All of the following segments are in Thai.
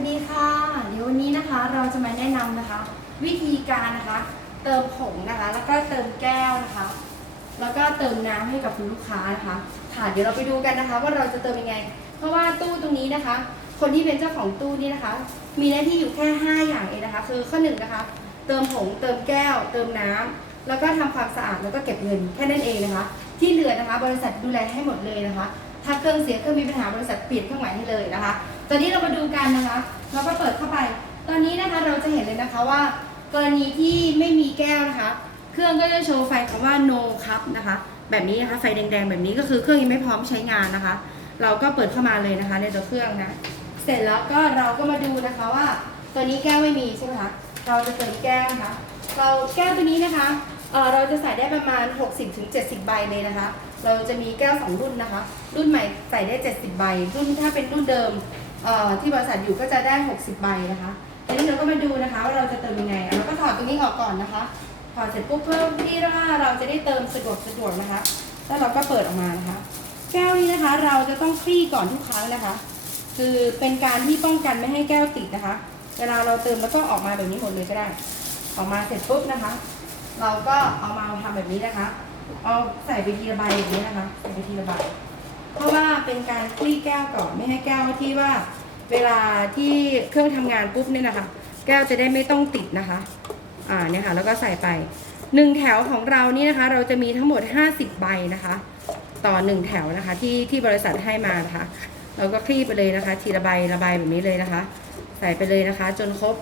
วัสดีค่ะ เดี๋ยววันนี้นะคะเราจะมาแนะนำนะคะ วิธีการนะคะ เติมผงนะคะ แล้วก็เติมแก้วนะคะ แล้วก็เติมน้ำให้กับคุณลูกค้านะคะ ค่ะเดี๋ยวเราไปดูกันนะคะ ว่าเราจะเติมยังไง เพราะว่าตู้ตรงนี้นะคะ คนที่เป็นเจ้าของตู้นี่นะคะ มีหน้าที่อยู่แค่ 5 อย่างเองนะคะ คือข้อหนึ่งนะคะ เติมผงเติมแก้ว เติมน้ำแล้วก็ทำความสะอาดแล้วก็เก็บเงินแค่นั้นเองนะคะ ที่เหลือนะคะ บริษัทดูแลให้หมดเลยนะคะ ถ้าเครื่องเสียเครื่องมีปัญหาบริษัทเปลี่ยนเครื่องใหม่ให้เลยนะคะ ตอนนี้เรามาดูกันนะคะ เราก็เปิดเข้าไป ตอนนี้นะคะเราจะเห็นเลยนะคะว่า กรณีที่ไม่มีแก้วนะคะ เครื่องก็จะโชว์ไฟคำว่า no cup นะคะ แบบนี้นะคะไฟแดงๆ แบบนี้ก็คือเครื่องยังไม่พร้อมใช้งานนะคะ เราก็เปิดเข้ามาเลยนะคะ ในตัวเครื่องนะ เสร็จแล้วก็เราก็มาดูนะคะว่า ตัวนี้แก้วไม่มีใช่ไหมคะ เราจะเติมแก้วนะคะ เราแก้วตัวนี้นะคะ เอ่อเราจะใส่ได้ประมาณ 60-70 ใบเลยนะคะ เราจะมีแก้ว 2 รุ่นนะคะ รุ่นใหม่ใส่ได้ 70 ใบ รุ่นถ้าเป็นรุ่นเดิมเอ่อที่บริษัทอยู่ก็จะได้ 60 ใบนะคะทีนี้เราก็มาดูนะคะว่าเราจะเติมยังไงเราก็ถอดตรงนี้ออกก่อนนะคะ ถอดเสร็จปุ๊บเพิ่มที่ว่าเราจะได้เติมสะดวกสะดวกนะคะ แล้วเราก็เปิดออกมานะคะ แก้วนี้นะคะเราจะต้องคลี่ก่อนทุกครั้งนะคะ คือเป็นการที่ป้องกันไม่ให้แก้วติดนะคะ เวลาเราเติมแล้วก็ออกมาแบบนี้หมดเลยก็ได้ ออกมาเสร็จปุ๊บนะคะ เราก็เอามาทำแบบนี้นะคะ เอาใส่ไปทีละใบอย่างนี้นะคะ ใส่ไปทีละใบ เพราะว่าเป็นการคลี่แก้วก่อนไม่ให้แก้วที่ว่า เวลาที่เครื่องทำงานปุ๊บเนี่ยนะคะ แก้วจะได้ไม่ต้องติดนะคะ อ่าเนี่ยค่ะ แล้วก็ใส่ไปหนึ่งแถวของเรานี่นะคะ เราจะมีทั้งหมด 50 ใบนะคะ ต่อหนึ่งแถวนะคะ ที่ที่บริษัทให้มานะคะ เราก็คลี่ไปเลยนะคะ ทีละใบละใบแบบนี้เลยนะคะ ใส่ไปเลยนะคะ จนครบ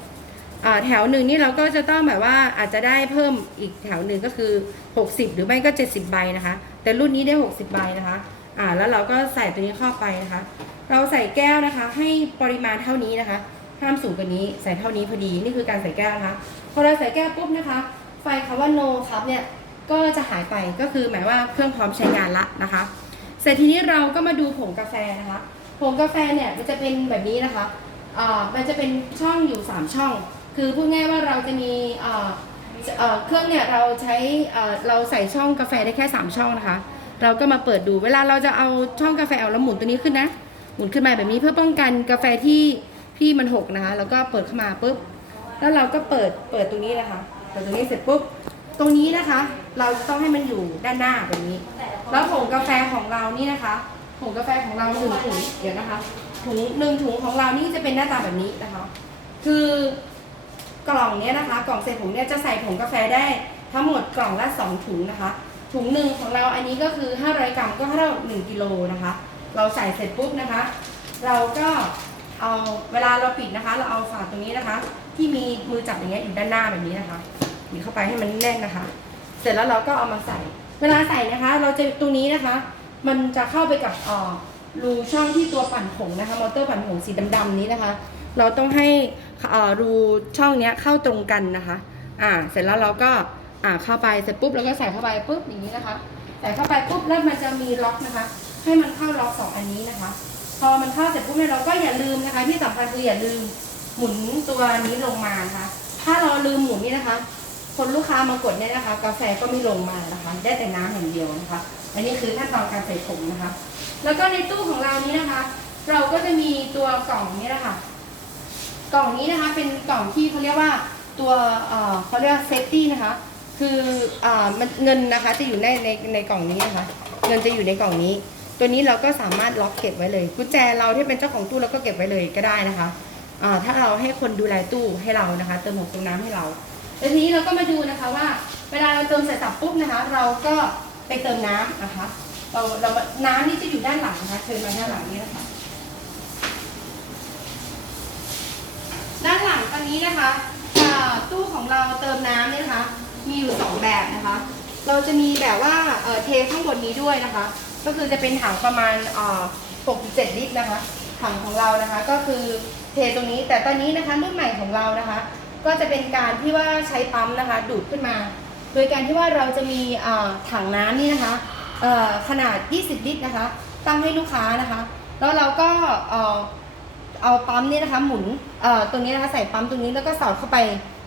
แถวหนึ่งนี่เราก็จะต้องแบบว่าอาจจะได้เพิ่มอีกแถวหนึ่งก็คือ 60 หรือไม่ก็ 70 ใบนะคะ แต่รุ่นนี้ได้ 60 ใบนะคะอ่าแล้วเราก็ใส่ตัวนี้เข้าไปนะคะ เราใส่แก้วนะคะ ให้ปริมาณเท่านี้นะคะห้ามสูงกว่านี้ใส่เท่านี้พอดีนี่คือการใส่แก้วนะคะพอเราใส่แก้วปุ๊บนะคะ ไฟคำว่า no ครับเนี่ยก็จะหายไปก็คือหมายว่าเครื่องพร้อมใช้งานละนะคะเสร็จทีนี้เราก็มาดูผงกาแฟนะคะผงกาแฟเนี่ยมันจะเป็นแบบนี้นะคะอ่ามันจะเป็นช่องอยู่ 3 ช่อง คือพูดง่ายว่าเราจะมีเครื่องเนี่ยเราใช้เอ่อเราใส่ช่องกาแฟได้แค่ 3 ช่องนะคะ เราก็มาเปิดดูเวลาเราจะเอาช่องกาแฟเอาแล้วหมุนตัวนี้ขึ้นนะหมุนขึ้นมาแบบนี้เพื่อป้องกันกาแฟที่ที่มันหกนะคะ แล้วก็เปิดเข้ามาปุ๊บแล้วเราก็เปิดเปิดตรงนี้นะคะเปิดตรงนี้เสร็จปุ๊บตรงนี้นะคะ เราจะต้องให้มันอยู่ด้านหน้าแบบนี้ แล้วผงกาแฟของเรานี่นะคะผงกาแฟของเราหนึ่งถุงเดี๋ยวนะคะถุงหนึ่งถุงของเรานี่จะเป็นหน้าตาแบบนี้นะคะ คือ กล่องเนี้ยนะคะ กล่องใส่ผงเนี่ยจะใส่ผงกาแฟได้ทั้งหมดกล่องละสองถุงนะคะ ถุงหนึ่งของเราอันนี้ก็คือ 500 กรัมก็เท่าหนึ่งกิโลนะคะ เราใส่เสร็จปุ๊บนะคะ เราก็เอาเวลาเราปิดนะคะ เราเอาฝาตรงนี้นะคะ ที่มีมือจับอย่างเงี้ยอยู่ด้านหน้าแบบนี้นะคะบีบเข้าไปให้มันแน่นนะคะ เสร็จแล้วเราก็เอามาใส่ เวลาใส่นะคะ เราจะตรงนี้นะคะ มันจะเข้าไปกับอ่อรูช่องที่ตัวปั่นผงนะคะ มอเตอร์ปั่นผงสีดำๆนี้นะคะ เราต้องให้ รูช่องเนี้ยเข้าตรงกันนะคะ อ่า เสร็จแล้วเราก็ อ่า เข้าไป เสร็จปุ๊บเราก็ใส่เข้าไปปุ๊บอย่างนี้นะคะ ใส่เข้าไปปุ๊บแล้วมันจะมีล็อกนะคะ ให้มันเข้าล็อกสองอันนี้นะคะ พอมันเข้าเสร็จปุ๊บเนี่ยเราก็อย่าลืมนะคะ ที่สำคัญคืออย่าลืมหมุนตัวนี้ลงมานะคะ ถ้าเราลืมหมุนนี่นะคะ คนลูกค้ามากดเนี่ยนะคะ กาแฟก็ไม่ลงมานะคะ ได้แต่น้ำอย่างเดียวนะคะ อันนี้คือขั้นตอนการใส่ผงนะคะ แล้วก็ในตู้ของเรานี้นะคะ เราก็จะมีตัวกล่องนี้นะคะ กล่องนี้นะคะเป็นกล่องที่เขาเรียกว่าตัวเขาเรียกว่าเซฟตี้นะคะ คืออ่ามันเงินนะคะจะอยู่ในในในกล่องนี้นะคะ เงินจะอยู่ในกล่องนี้ ตัวนี้เราก็สามารถล็อกเก็บไว้เลย กุญแจเราที่เป็นเจ้าของตู้เราก็เก็บไว้เลยก็ได้นะคะถ้าเราให้คนดูแลตู้ให้เรานะคะ เติมหกเติมน้ำให้เราแล้วทีนี้เราก็มาดูนะคะว่า เวลาเราเติมเสร็จสับปุ๊บนะคะ เราก็ไปเติมน้ำนะคะ เราเราน้ำนี่จะอยู่ด้านหลังนะคะเชิญมาด้านหลังนี้นะคะ ด้า นี้นะคะตู้ของเราเติมน้ำเนี่ยนะคะ มีอยู่สองแบบนะคะ เราจะมีแบบว่าเทข้างบนนี้ด้วยนะคะ ก็คือจะเป็นถังประมาณ6-7 ลิตรนะคะ ถังของเรานะคะก็คือเทตรงนี้แต่ตอนนี้นะคะรุ่นใหม่ของเรานะคะ ก็จะเป็นการที่ว่าใช้ปั๊มนะคะ ดูดขึ้นมา โดยการที่ว่าเราจะมีถังน้ำนี่นะคะขนาด 20 ลิตรนะคะ ตั้งให้ลูกค้านะคะ แล้วเราก็ เอาปั๊มนี่นะคะ หมุนเอ่อตรงนี้นะคะใส่ปั๊มตรงนี้แล้วก็สอดเข้าไป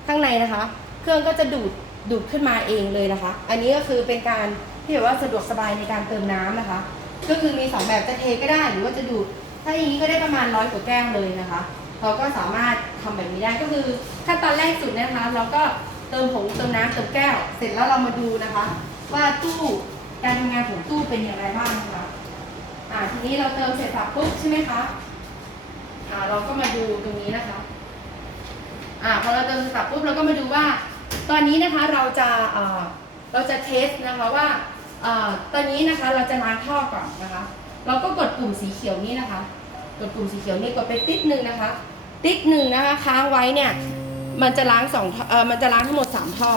ข้างในนะคะ เครื่องก็จะดูดดูดขึ้นมาเองเลยนะคะ อันนี้ก็คือเป็นการที่แบบว่าสะดวกสบายในการเติมน้ำนะคะ ก็คือมีสองแบบจะเทก็ได้หรือว่าจะดูด ถ้าอย่างนี้ก็ได้ประมาณร้อยกว่าแก้วเลยนะคะ เราก็สามารถทำแบบนี้ได้ก็คือขั้นตอนแรกสุดนะคะ เราก็เติมผงเติมน้ำเติมแก้ว เสร็จแล้วเรามาดูนะคะ ว่าตู้การทำงานของตู้เป็นอย่างไรบ้างนะคะ อ่าทีนี้เราเติมเสร็จสับปุ๊บใช่ไหมคะ อ่าเราก็มาดูตรงนี้นะคะอ่าพอเราเติมสับปุ๊บเราก็มาดูว่า ตอนนี้นะคะเราจะเอ่อเราจะเทสนะคะว่าเอ่อตอนนี้นะคะเราจะล้างท่อก่อนนะคะ เราก็กดปุ่มสีเขียวนี้นะคะ กดปุ่มสีเขียวนี่กดไปติ๊กหนึ่งนะคะ ติ๊กหนึ่งนะคะค้างไว้เนี่ยมันจะล้างสองท่อเอมันจะล้างทั้งหมดสามท่อ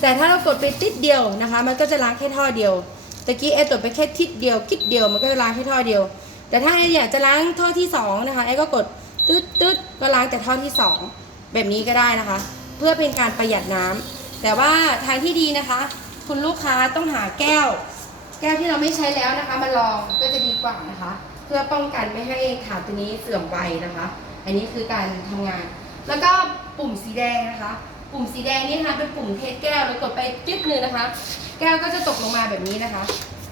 แต่ถ้าเรากดไปติ๊กเดียวนะคะ มันก็จะล้างแค่ท่อเดียวตะกี้เอตดไปแค่ทิศเดียวคิดเดียวมันก็จะล้างแค่ท่อเดียว แต่ถ้าเออยากจะล้างท่อที่สองนะคะเอก็กดตึ๊ดตึ๊ดก็ล้างแต่ท่อที่สองแบบนี้ก็ได้นะคะ เพื่อเป็นการประหยัดน้ำแต่ว่าทางที่ดีนะคะ คุณลูกค้าต้องหาแก้ว แก้วที่เราไม่ใช้แล้วนะคะมาลองก็จะดีกว่านะคะ เพื่อป้องกันไม่ให้ถาดตัวนี้เสื่อมไวนะคะ อันนี้คือการทำงาน แล้วก็ปุ่มสีแดงนะคะ ปุ่มสีแดงนี่นะคะเป็นปุ่มเทสแก้วเรากดไปจิ๊บนึงนะคะ แก้วก็จะตกลงมาแบบนี้นะคะ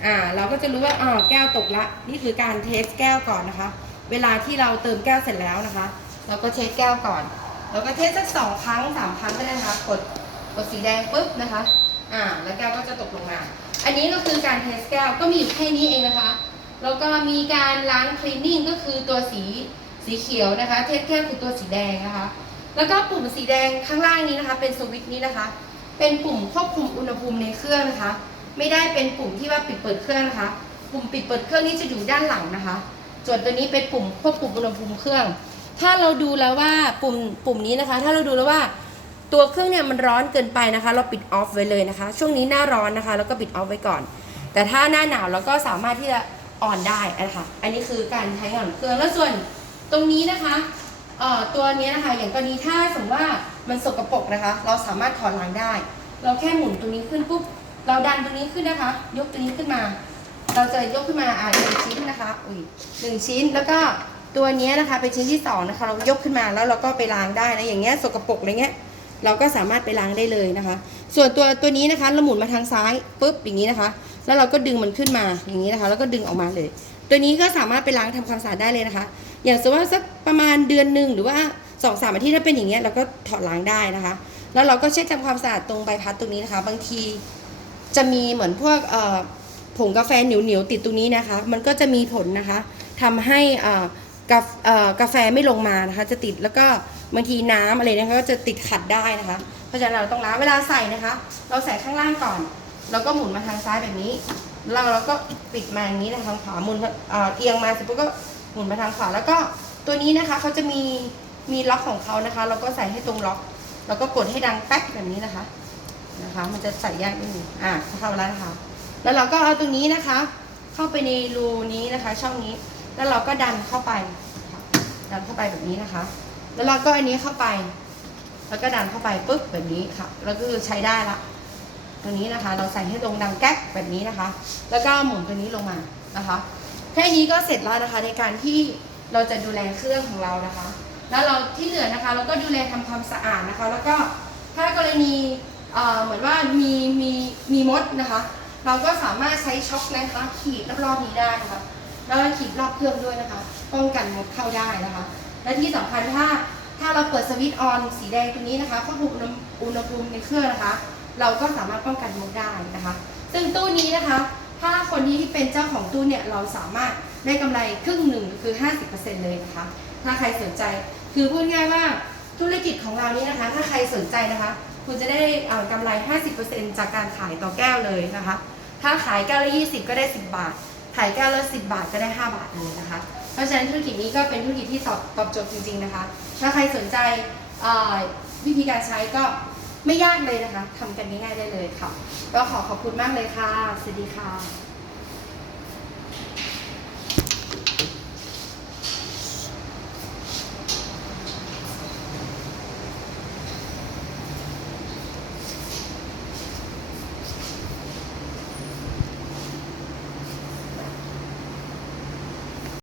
อ่าเราก็จะรู้ว่าอ๋อแก้วตกละ นี่คือการเทสแก้วก่อนนะคะ เวลาที่เราเติมแก้วเสร็จแล้วนะคะ เราก็เทสแก้วก่อน เราก็เทสสักสองครั้งสามครั้งก็ได้นะคะกดกดสีแดงปุ๊บนะคะอ่าแล้วแก้วก็จะตกลงมา อันนี้ก็คือการเทสแก้วก็มีอยู่แค่นี้เองนะคะแล้วก็มีการล้างคลีนนิ่งก็คือตัวสีสีเขียวนะคะ เทสแก้วคือตัวสีแดงนะคะ แล้วก็ปุ่มสีแดงข้างล่างนี้นะคะ เป็นสวิตช์นี้นะคะ เป็นปุ่มควบคุมอุณหภูมิในเครื่องนะคะ ไม่ได้เป็นปุ่มที่ว่าปิดเปิดเครื่องนะคะ ปุ่มปิดเปิดเครื่องนี้จะอยู่ด้านหลังนะคะส่วนตัวนี้เป็นปุ่มควบคุมอุณหภูมิเครื่อง ถ้าเราดูแล้วว่าปุ่มปุ่มนี้นะคะ ถ้าเราดูแล้วว่าตัวเครื่องเนี่ยมันร้อนเกินไปนะคะ เราปิดออฟไว้เลยนะคะ ช่วงนี้หน้าร้อนนะคะ แล้วก็ปิดออฟไว้ก่อน แต่ถ้าหน้าหนาวเราก็สามารถที่จะออนได้นะคะ อันนี้คือการใช้งานของเครื่อง แล้วส่วนตรงนี้นะคะเอ่อตัวนี้นะคะ อย่างกรณีถ้าสมมติว่ามันสกปรกนะคะ เราสามารถถอดล้างได้ เราแค่หมุนตรงนี้ขึ้นปุ๊บ เราดันตรงนี้ขึ้นนะคะ ยกตัวนี้ขึ้นมา เราจะยกขึ้นมาอ่าหนึ่งชิ้นนะคะอุ้ยหนึ่งชิ้นแล้วก็ตัวนี้นะคะเป็นชิ้นที่สองนะคะ เรายกขึ้นมาแล้วเราก็ไปล้างได้นะอย่างเงี้ยสกปรกอะไรเงี้ยเราก็สามารถไปล้างได้เลยนะคะ ส่วนตัวตัวนี้นะคะเราหมุนมาทางซ้ายปุ๊บอย่างนี้นะคะ แล้วเราก็ดึงมันขึ้นมาอย่างนี้นะคะ แล้วก็ดึงออกมาเลย ตัวนี้ก็สามารถไปล้างทำความสะอาดได้เลยนะคะ อย่างสมมติว่าสักประมาณเดือนหนึ่งหรือว่าสองสามอาทิตย์ถ้าเป็นอย่างเงี้ยเราก็ถอดล้างได้นะคะ แล้วเราก็เช็ดทำความสะอาดตรงใบพัดตรงนี้นะคะ บางที จะมีเหมือนพวกผงกาแฟเหนียวๆติดตรงนี้นะคะ มันก็จะมีผลนะคะทำให้กาแฟเอ่อกาแฟไม่ลงมานะคะ จะติดแล้วก็บางทีน้ำอะไรนะคะก็จะติดขัดได้นะคะ เพราะฉะนั้นเราต้องล้างเวลาใส่นะคะ เราใส่ข้างล่างก่อน แล้วก็หมุนมาทางซ้ายแบบนี้แล้วเราก็ปิดมาอย่างนี้นะทางขวาหมุนเอ่อเอียงมาเสร็จปุ๊บก็หมุนมาทางขวาแล้วก็ตัวนี้นะคะเขาจะมีมีล็อกของเขานะคะ เราก็ใส่ให้ตรงล็อก แล้วก็กดให้ดังแป๊กแบบนี้นะคะ นะคะ มันจะใส่ยากนิดนึงอะเข้าแล้วนะคะ แล้วเราก็เอาตรงนี้นะคะ เข้าไปในรูนี้นะคะ ช่องนี้ แล้วเราก็ดันเข้าไป ดันเข้าไปแบบนี้นะคะ แล้วเราก็อันนี้เข้าไป แล้วก็ดันเข้าไปปุ๊บแบบนี้ค่ะ แล้วก็ใช้ได้ละตัวนี้นะคะ เราใส่ให้ตรงดังแก๊กแบบนี้นะคะ แล้วก็หมุนตัวนี้ลงมานะคะ แค่นี้ก็เสร็จแล้วนะคะในการที่เราจะดูแลเครื่องของเรานะคะ แล้วเราที่เหลือนะคะ เราก็ดูแลทำความสะอาดนะคะ แล้วก็ถ้ากรณี เหมือนว่ามีมีมีมดนะคะ เราก็สามารถใช้ช็อคนะคะขีดรอบๆนี้ได้นะคะแล้วขีดรอบเครื่องด้วยนะคะ ป้องกันมดเข้าได้นะคะ และที่สำคัญถ้าถ้าเราเปิดสวิตช์ออนสีแดงตัวนี้นะคะควบคุมอุณหอุณหภูมิในเครื่องนะคะ เราก็สามารถป้องกันมดได้นะคะ ซึ่งตู้นี้นะคะ ถ้าคนที่เป็นเจ้าของตู้เนี่ยเราสามารถได้กำไรครึ่งหนึ่งคือ 50%เลยนะคะ ถ้าใครสนใจคือพูดง่ายว่าธุรกิจของเรานี้นะคะ ถ้าใครสนใจนะคะ คุณจะได้กำไร 50%จากการขายต่อแก้วเลยนะคะ ถ้าขายแก้วละ 20 ก็ได้ 10 บาท ขายแก้วละ 10 บาทก็ได้ 5 บาทเลยนะคะ เพราะฉะนั้นธุรกิจนี้ก็เป็นธุรกิจที่ตอบตอบโจทย์จริง ๆนะคะ ถ้าใครสนใจวิธีการใช้ก็ไม่ยากเลยนะคะทำกันง่ายๆได้เลยค่ะ ก็ขอขอบคุณมากเลยค่ะ สวัสดีค่ะ